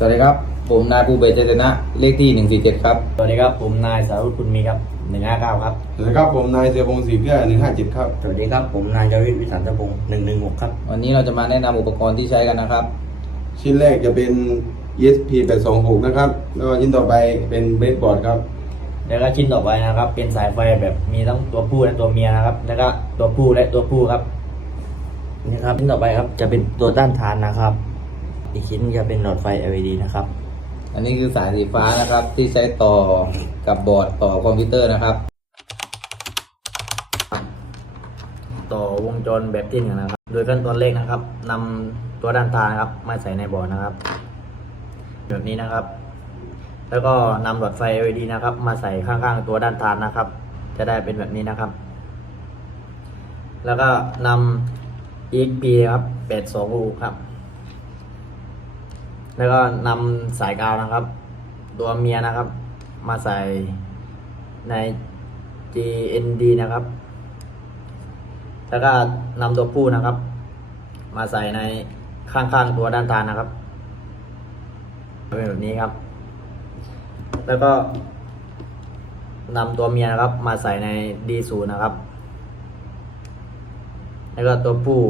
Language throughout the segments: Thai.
สวัสดีครับ ผมนายภูเบศรเจตนะเลขที่ 147 ครับ สวัสดีครับ ผมนายสารุตคุณมีครับหนึ่งห้าเก้าครับ สวัสดีครับ ผมนายเสียพงศ์ศรีเกื้อหนึ่งห้าเจ็ดครับ สวัสดีครับ ผมนายจวิทย์วิสันตพงศ์หนึ่งหนึ่งหกครับ วันนี้เราจะมาแนะนำอุปกรณ์ที่ใช้กันนะครับ ชิ้นแรกจะเป็น ESP 826นะครับ แล้วก็ชิ้นต่อไปเป็นเบสบอร์ดครับ แล้วก็ชิ้นต่อไปนะครับ เป็นสายไฟแบบมีทั้งตัวผู้และตัวเมียนะครับ แล้วก็ตัวผู้และตัวผู้ครับ นี่ครับชิ้นต่อไปครับจะเป็นตัวต้านทานนะครับ อีกชิ้นจะเป็นหลอดไฟ LED นะครับ อันนี้คือสายสีฟ้านะครับที่ใช้ต่อกับบอร์ดต่อคอมพิวเตอร์นะครับ ต่อวงจรแบบที่หนึ่งนะครับ โดยขั้นตอนแรกนะครับนำตัวด้านทานะครับมาใส่ในบอร์ดนะครับ แบบนี้นะครับ แล้วก็นำหลอดไฟ LED นะครับ มาใส่ข้างๆตัวด้านทานนะครับ จะได้เป็นแบบนี้นะครับ แล้วก็นำ EXP ครับ82รูครับ แล้วก็นำสายกาวนะครับ ตัวเมียนะครับ มาใส่ใน GND นะครับ แล้วก็นำตัวผู้นะครับ มาใส่ในข้างๆตัวด้านทานนะครับเป็นแบบนี้ครับ แล้วก็นำตัวเมียนะครับ มาใส่ใน D0 นะครับ แล้วก็ตัวผู้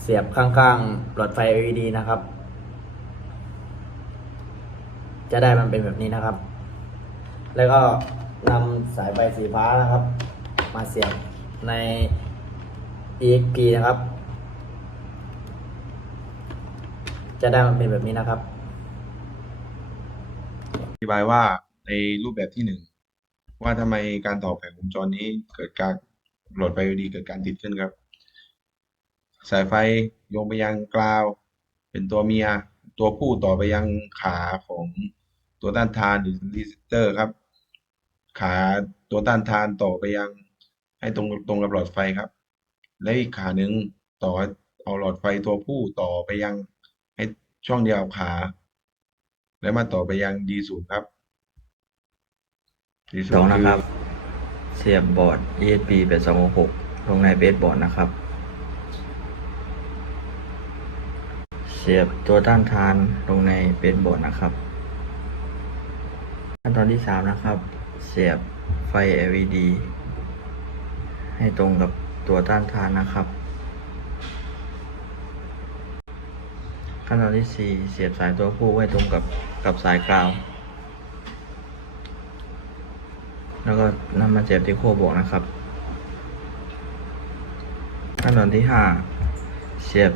เสียบข้างๆหลอดไฟ LED นะครับ จะได้มันเป็นแบบนี้นะครับ แล้วก็นำสายไฟสีฟ้านะครับ มาเสียบใน EXP นะครับ จะได้มันเป็นแบบนี้นะครับอธิบายว่าในรูปแบบที่หนึ่งว่าทำไมการต่อแผงวงจรนี้เกิดการโหลดไฟ LED เกิดการติดขึ้นครับ สายไฟโยงไปยังกราว เป็นตัวเมีย ตัวผู้ต่อไปยังขาของตัวต้านทานหรือรีเซสเตอร์ครับ ขาตัวต้านทานต่อไปยัง ให้ตรงตรงกับหลอดไฟครับ และอีกขาหนึ่งต่อเอาหลอดไฟตัวผู้ต่อไปยัง ให้ช่องเดียวขา แล้วมาต่อไปยัง D0 ครับสองนะครับ เสียบบอร์ด ESP 8266ลงในเบสบอร์ดนะครับ เสียบตัวต้านทานลงในเบสบอร์ดนะครับ ขั้นตอนที่สามนะครับ เสียบไฟ LED ให้ตรงกับตัวต้านทานนะครับ ขั้นตอนที่สี่เสียบสายตัวผู้ไว้ตรงกับกับสายกราว แล้วก็นำมาเสียบที่ขั้วบวกนะครับ ขั้นตอนที่ห้าเสียบ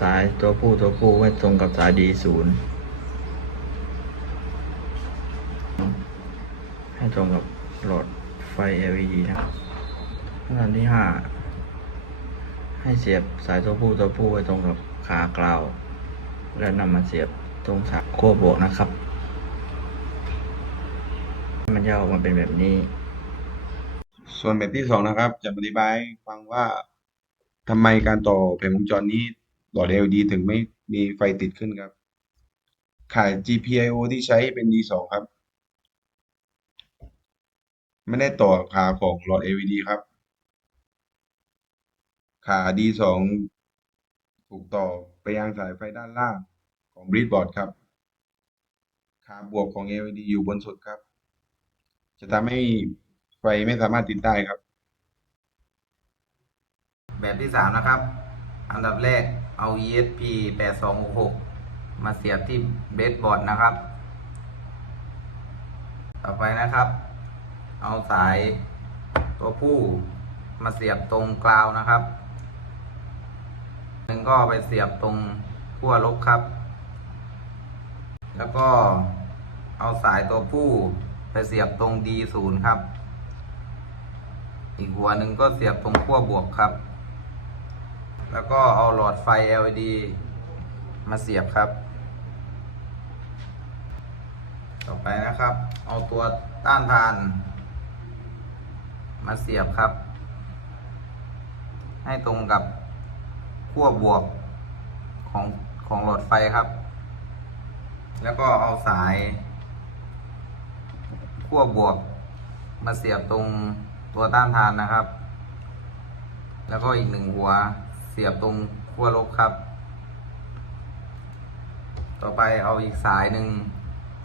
สายตัวผู้ตัวผู้ไว้ตรงกับสาย D0 ให้ตรงกับหลอดไฟ LED นะครับขั้นตอนที่ห้าให้เสียบสายตัวผู้ตัวผู้ไว้ตรงกับขากราว แล้วนำมาเสียบตรงสายขั้วบวกนะครับ มันจะออกมาเป็นแบบนี้ ส่วนแบบที่สองนะครับ จะอธิบายฟังว่าทำไมการต่อแผงวงจรนี้ หลอด LED ถึงไม่มีไฟติดขึ้นครับ ขาย GPIO ที่ใช้เป็น D2 ครับ ไม่ได้ต่อขาของหลอด LED ครับ ขา D2 ถูกต่อไปยังสายไฟด้านล่างของบรีดบอร์ดครับขาบวกของ LED อยู่บนสุดครับ จะทำให้ไฟไม่สามารถติดได้ครับ แบบที่3นะครับ อันดับแรก เอา ESP 8266 มาเสียบที่เบสบอร์ดนะครับ ต่อไปนะครับ เอาสายตัวผู้มาเสียบตรงกราวนะครับหนึ่งก็ไปเสียบตรงขั้วลบครับ แล้วก็เอาสายตัวผู้ไปเสียบตรง D0 ครับ อีกหัวหนึ่งก็เสียบตรงขั้วบวกครับ แล้วก็เอาหลอดไฟ LED มาเสียบครับ ต่อไปนะครับ เอาตัวต้านทาน มาเสียบครับ ให้ตรงกับขั้วบวกของของหลอดไฟครับ แล้วก็เอาสายขั้วบวกมาเสียบตรงตัวต้านทานนะครับ แล้วก็อีกหนึ่งหัว สียบตรงขั้วลบครับ ต่อไปเอาอีกสายหนึ่ง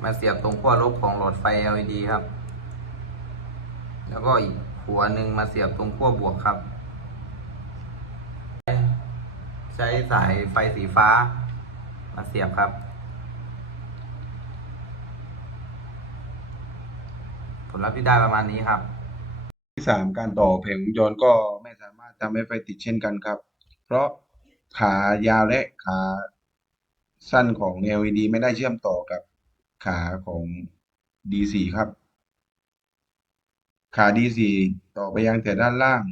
มาเสียบตรงขั้วลบของหลอดไฟ LED ครับ แล้วก็อีกหัวหนึ่งมาเสียบตรงขั้วบวกครับ ใช้สายไฟสีฟ้า มาเสียบครับ ผลลัพธ์ที่ได้ประมาณนี้ครับ ที่สามการต่อแผงวงจรก็ไม่สามารถทำให้ไฟติดเช่นกันครับ ราะขายาวและขาสั้นของ LED ไม่ได้เชื่อมต่อกับขาของ DC ครับ ขา DC ต่อไปยังแต่ด้านล่าง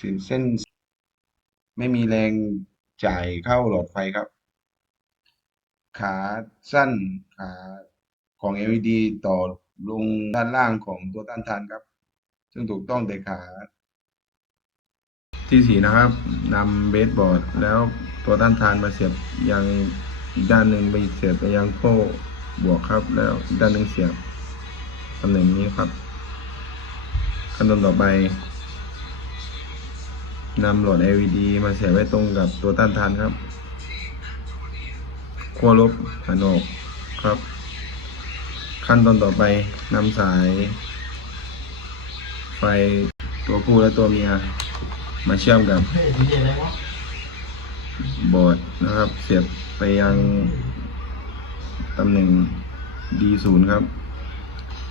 สินเส้น ไม่มีแรงจ่ายเข้าหลอดไฟครับ ขาสั้นขาของ LED ต่อลงด้านล่างของตัวต้านทานครับ ซึ่งถูกต้องแต่ขา ที่สี่นะครับนำเบสบอร์ดแล้วตัวต้านทานมาเสียบยังอีกด้านหนึ่งไปเสียบไปยังโค้บวกครับ แล้วอีกด้านหนึ่งเสียบตำแหน่งนี้ครับขั้นตอนต่อไปนำหลอด LED มาเสียบไว้ตรงกับตัวต้านทานครับขั้วลบหันออกครับ ขั้นตอนต่อไปนำสาย ไฟตัวผู้และตัวเมีย มาเชื่อมกับบอร์ดนะครับ เสียบไปยังตำแหน่ง D0 ครับ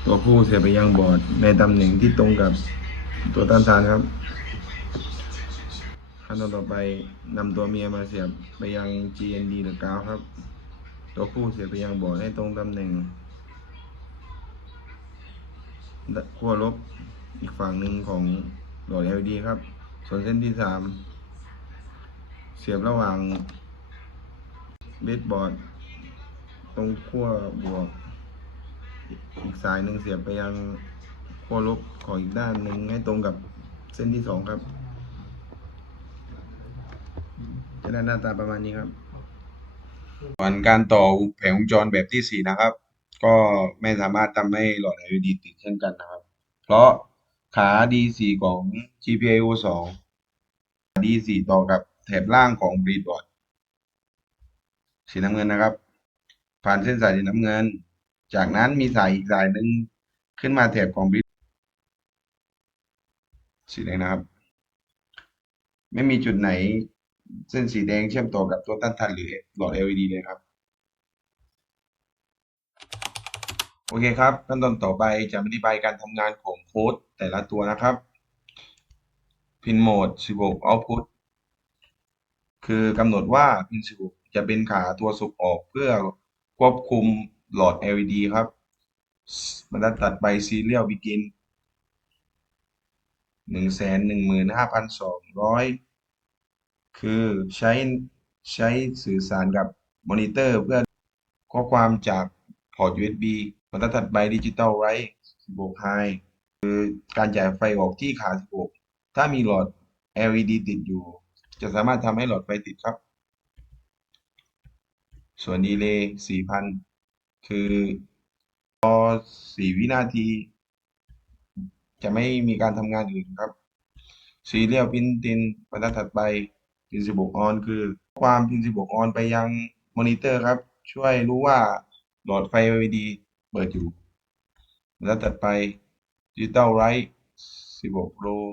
ตัวผู้เสียบไปยังบอร์ดในตำแหน่งที่ตรงกับตัวต้านทานครับขั้นตอนต่อไปนำตัวเมียมาเสียบไปยัง GND หรือกาวครับ ตัวผู้เสียบไปยังบอร์ดให้ตรงตำแหน่งขั้วลบอีกฝั่งหนึ่งของหลอด LED ครับ ส่วนเส้นที่สามเสียบระหว่างเบสบอร์ด ตรงขั้วบวก อีกสายหนึ่งเสียบไปยังขั้วลบของอีกด้านหนึ่งให้ตรงกับเส้นที่สองครับ จะได้หน้าตาประมาณนี้ครับส่วนการต่อแผงวงจรแบบที่สี่นะครับ ก็ไม่สามารถทำให้หลอด LED ติดเช่นกันนะครับ เพราะ ขา D4 ของ GPIO 2 D4 ต่อกับแถบล่างของ breadboard สีน้ำเงินนะครับ ผ่านเส้นสายสีน้ำเงิน จากนั้นมีสายอีกสายหนึ่งขึ้นมาแถบของ bread สีแดงนะครับ ไม่มีจุดไหนเส้นสีแดงเชื่อมต่อกับตัวต้านทานหรือหลอด LED เลยครับ โอเคครับ ขั้นตอนต่อไปจะอธิบายการทำงานของโค้ดแต่ละตัวนะครับ Pin Mode 16 Output คือกำหนดว่า Pin 16 จะเป็นขาตัวสูบออกเพื่อควบคุมหลอด LED ครับบรรทัดตัดไป Serial Begin 115,200คือใช้ใช้สื่อสารกับมอนิเตอร์เพื่อข้อความจากพอร์ต USB บรรทัดถัดไป Digital Write 16 High คือการจ่ายไฟออกที่ขา 16 ถ้ามีหลอด LED ติดอยู่ จะสามารถทำให้หลอดไฟติดครับ ส่วนดีเลย์4,000 คือรอ4 วินาที จะไม่มีการทำงานอื่นครับ Serial Pin ตินบรรทัดถัดไป Pin 16 On คือความ Pin 16 On ไปยังมอนิเตอร์ครับ ช่วยรู้ว่าหลอดไฟ LED เปิดอยู่แล้วถัดไป Digital Write 16 Row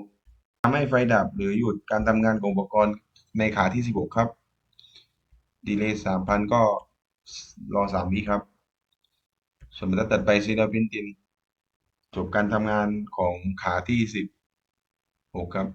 ทำให้ไฟดับหรือหยุดการทำงานของอุปกรณ์ในขาที่ 16 ครับดีเลย์3,000 ก็รอ 3 วิครับส่วนบรรทัดถัดไป Serial Pin ติน จบการทำงานของขาที่16ครับ